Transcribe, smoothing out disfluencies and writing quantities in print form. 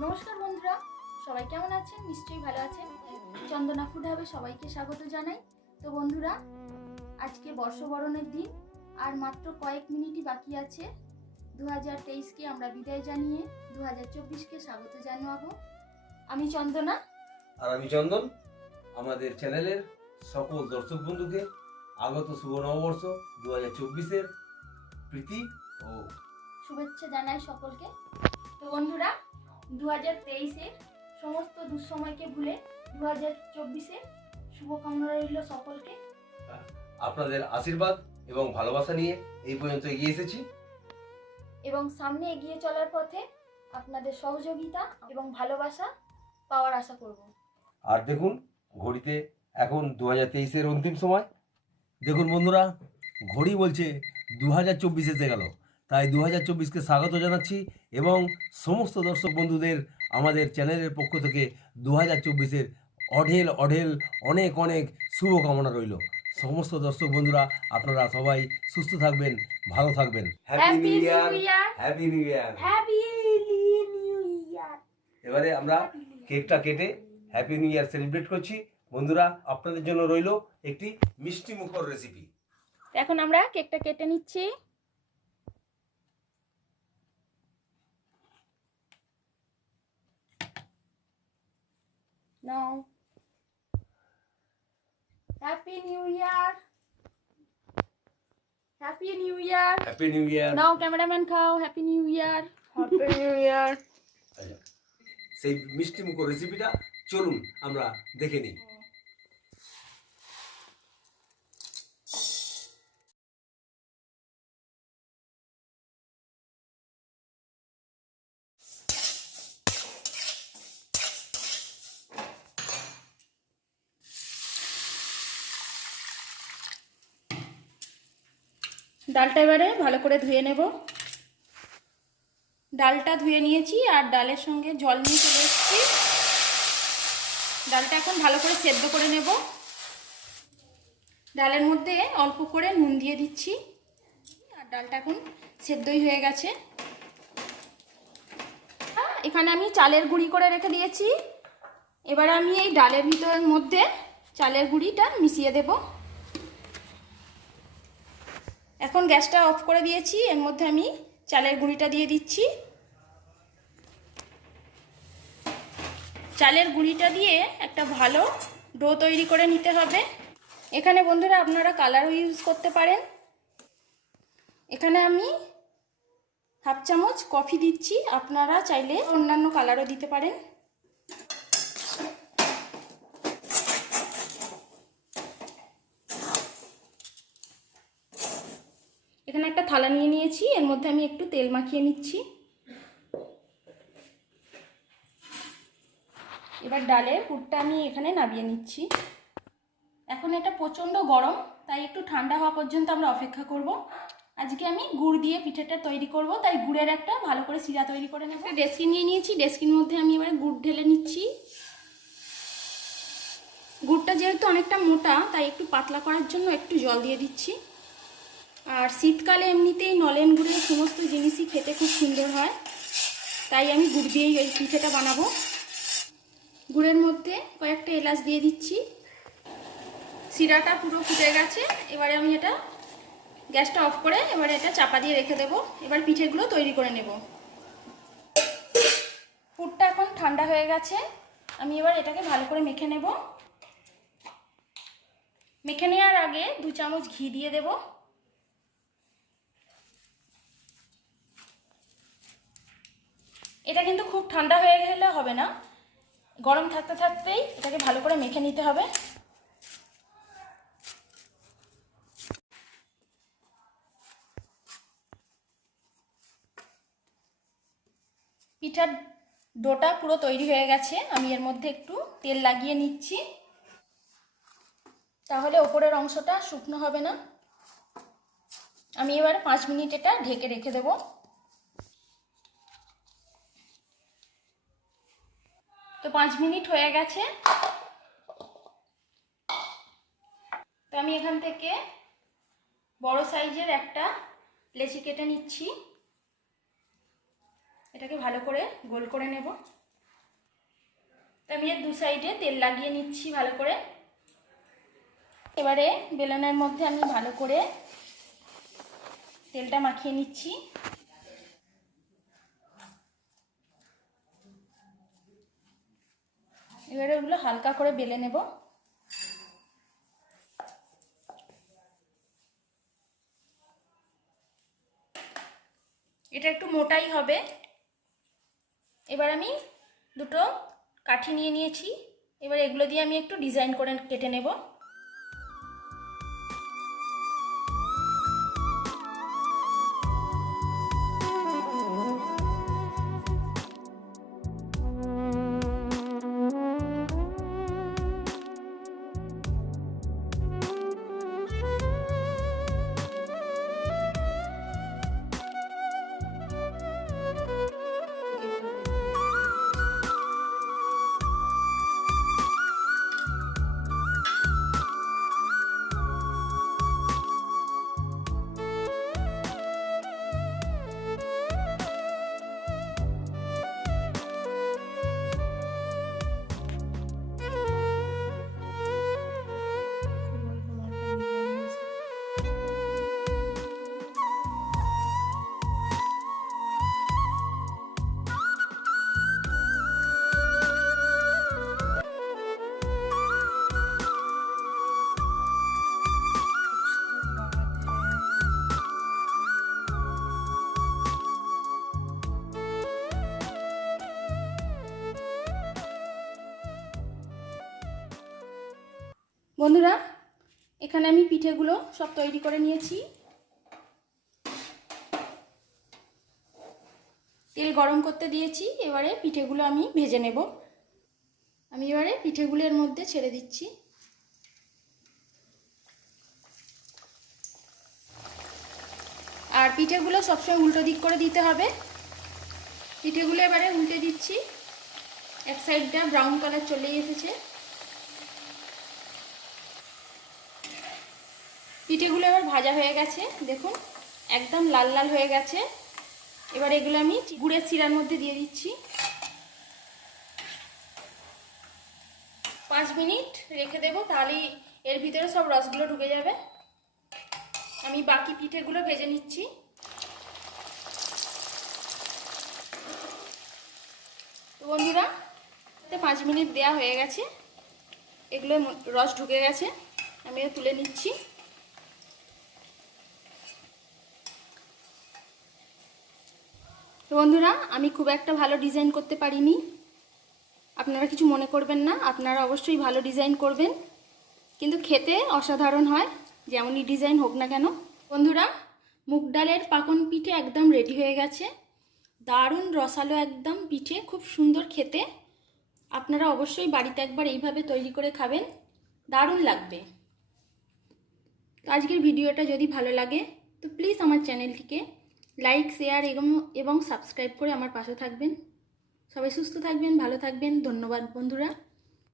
নমস্কার বন্ধুরা, সবাই কেমন আছেন? নিশ্চয়ই ভালো আছেন। চন্দনা ফুড হাবে সবাইকে স্বাগত জানাই। তো বন্ধুরা, আজকে বর্ষবরণের দিন, আর মাত্র কয়েক মিনিটই বাকি আছে 2023কে আমরা বিদায় জানিয়ে 2024কে স্বাগত জানাবো। আমি চন্দনা আর আমি চন্দন। আমাদের চ্যানেলের সকল দর্শক বন্ধুকে আগত শুভ নববর্ষ 2024-এর প্রীতি ও শুভেচ্ছা জানাই সকলকে। তো বন্ধুরা, 2023-এর সমস্ত দুঃসময়কে ভুলে 2024-এর শুভকামনা রইল সকলকে। আপনাদের আশীর্বাদ এবং ভালোবাসা নিয়ে এই পর্যন্ত এগিয়ে এসেছি এবং সামনে এগিয়ে চলার পথে আপনাদের সহযোগিতা এবং ভালোবাসা পাওয়ার আশা করব। আর দেখুন, ঘড়িতে এখন 2023-এর অন্তিম সময়। দেখুন বন্ধুরা, ঘড়ি বলছে 2024 এসে গেল। তাই 2024কে স্বাগত জানাচ্ছি এবং সমস্ত দর্শক বন্ধুদের আমাদের চ্যানেলের পক্ষ থেকে 2024-এর অঢেল অনেক অনেক শুভকামনা রইল। সমস্ত দর্শক বন্ধুরা, আপনারা সবাই সুস্থ থাকবেন, ভালো থাকবেন। Happy new year, happy new year, happy new ইয়ার। এবারে আমরা কেকটা কেটে হ্যাপি নিউ ইয়ার সেলিব্রেট করছি। বন্ধুরা, আপনাদের জন্য রইল একটি মিষ্টি মুখর রেসিপি। এখন আমরা কেকটা কেটে নিচ্ছি। নাও, happy new year, happy new year, happy new year. নাও ক্যামেরাম্যান খাও, happy new year, happy new year. সেই মিষ্টি মুখর রেসিপিটা চলুন আমরা দেখে নিই। ডালটা এবারে ভালো করে ধুয়ে নেব। ডালটা ধুয়ে নিয়েছি আর ডালের সঙ্গে জল নিয়ে চলে এসেছি। ডালটা এখন ভালো করে সেদ্ধ করে নেব। ডালের মধ্যে অল্প করে নুন দিয়ে দিচ্ছি আর ডালটা এখন সেদ্ধই হয়ে গেছে। এখানে আমি চালের গুঁড়ি করে রেখে দিয়েছি। এবারে আমি এই ডালের ভিতরের মধ্যে চালের গুঁড়িটা মিশিয়ে দেব। এখন গ্যাসটা অফ করে দিয়েছি। এর মধ্যে আমি চালের গুঁড়িটা দিয়ে দিচ্ছি। চালের গুঁড়িটা দিয়ে একটা ভালো ডো তৈরি করে নিতে হবে। এখানে বন্ধুরা আপনারা কালারও ইউজ করতে পারেন। এখানে আমি হাফ চামচ কফি দিচ্ছি, আপনারা চাইলে অন্যান্য কালারও দিতে পারেন। এখানে একটা থালা নিয়ে নিয়েছি, এর মধ্যে আমি একটু তেল মাখিয়ে নিচ্ছি। এবার ডালের পুরটা আমি এখানে নামিয়ে নিচ্ছি। এখন এটা প্রচণ্ড গরম, তাই একটু ঠান্ডা হওয়া পর্যন্ত আমরা অপেক্ষা করব। আজকে আমি গুড় দিয়ে পিঠাটা তৈরি করব, তাই গুড়ের একটা ভালো করে শিরা তৈরি করে নেব। ডেস্কি নিয়ে নিয়েছি, ডেস্কির মধ্যে আমি এবারে গুড় ঢেলে নিচ্ছি। গুড়টা যেহেতু অনেকটা মোটা, তাই একটু পাতলা করার জন্য একটু জল দিয়ে দিচ্ছি। আর শীতকালে এমনিতেই নলেন গুড়ের সমস্ত জিনিসই খেতে খুব সুন্দর হয়, তাই আমি গুড় দিয়েই এই পিঠাটা বানাবো। গুড়ের মধ্যে কয়েকটা এলাচ দিয়ে দিচ্ছি। শিরাটা পুরো ফুটে গেছে। এবারে আমি এটা গ্যাসটা অফ করে এবারে এটা চাপা দিয়ে রেখে দেবো। এবার পিঠেগুলো তৈরি করে নেব। পুরটা এখন ঠান্ডা হয়ে গেছে। আমি এবার এটাকে ভালো করে মেখে নেব। মেখে নেওয়ার আগে 2 চামচ ঘি দিয়ে দেব। এটা কিন্তু খুব ঠান্ডা হয়ে গেলে হবে না, গরম থাকতে থাকতেই এটাকে ভালো করে মেখে নিতে হবে। পিঠার ডোটা পুরো তৈরি হয়ে গেছে। আমি এর মধ্যে একটু তেল লাগিয়ে নিচ্ছি, তাহলে ওপরের অংশটা শুকনো হবে না। আমি এবার 5 মিনিট এটা ঢেকে রেখে দেব। তো 5 মিনিট হয়ে গেছে। তো আমি এখান থেকে বড় সাইজের একটা লেচি কেটে নিচ্ছি। এটাকে ভালো করে গোল করে নেব। আমি এর দু সাইডে তেল লাগিয়ে নিচ্ছি ভালো করে। এবারে বেলনের মধ্যে আমি ভালো করে তেলটা মাখিয়ে নিচ্ছি। এবারে ওগুলো হালকা করে বেলে নেব। এটা একটু মোটাই হবে। এবার আমি দুটো কাঠি নিয়ে নিয়েছি, এবার এগুলো দিয়ে আমি একটু ডিজাইন করে কেটে নেব। বন্ধুরা, এখানে আমি পিঠেগুলো সব তৈরি করে নিয়েছি। তেল গরম করতে দিয়েছি, এবারে পিঠেগুলো আমি ভেজে নেব। আমি এবারে পিঠেগুলো এর মধ্যে ছেড়ে দিচ্ছি। আর পিঠেগুলো সবসময় উল্টো দিক করে দিতে হবে। পিঠেগুলো এবারে উল্টে দিচ্ছি। এক সাইডটা ব্রাউন কালার চলে এসেছে। পিঠেগুলো এবার ভাজা হয়ে গেছে, দেখুন একদম লাল লাল হয়ে গেছে। এবার এগুলো আমি গুড়ের শিরার মধ্যে দিয়ে দিচ্ছি। 5 মিনিট রেখে দেবো, তাহলেই এর ভিতরে সব রসগুলো ঢুকে যাবে। আমি বাকি পিঠেগুলো ভেজে নিচ্ছি। তো বন্ধুরা, 5 মিনিট দেওয়া হয়ে গেছে, এগুলো রস ঢুকে গেছে, আমি তুলে নিচ্ছি। তো বন্ধুরা, আমি খুব একটা ভালো ডিজাইন করতে পারিনি, আপনারা কিছু মনে করবেন না। আপনারা অবশ্যই ভালো ডিজাইন করবেন, কিন্তু খেতে অসাধারণ হয়, যেমনই ডিজাইন হোক না কেন। বন্ধুরা, মুগ ডালের পাকন পিঠে একদম রেডি হয়ে গেছে। দারুণ রসালো একদম পিঠে, খুব সুন্দর খেতে। আপনারা অবশ্যই বাড়িতে একবার এইভাবে তৈরি করে খাবেন, দারুণ লাগবে। তো আজকের ভিডিওটা যদি ভালো লাগে তো প্লিজ আমার চ্যানেলটিকে লাইক, শেয়ার এবং সাবস্ক্রাইব করে আমার পাশে থাকবেন। সবাই সুস্থ থাকবেন, ভালো থাকবেন। ধন্যবাদ বন্ধুরা।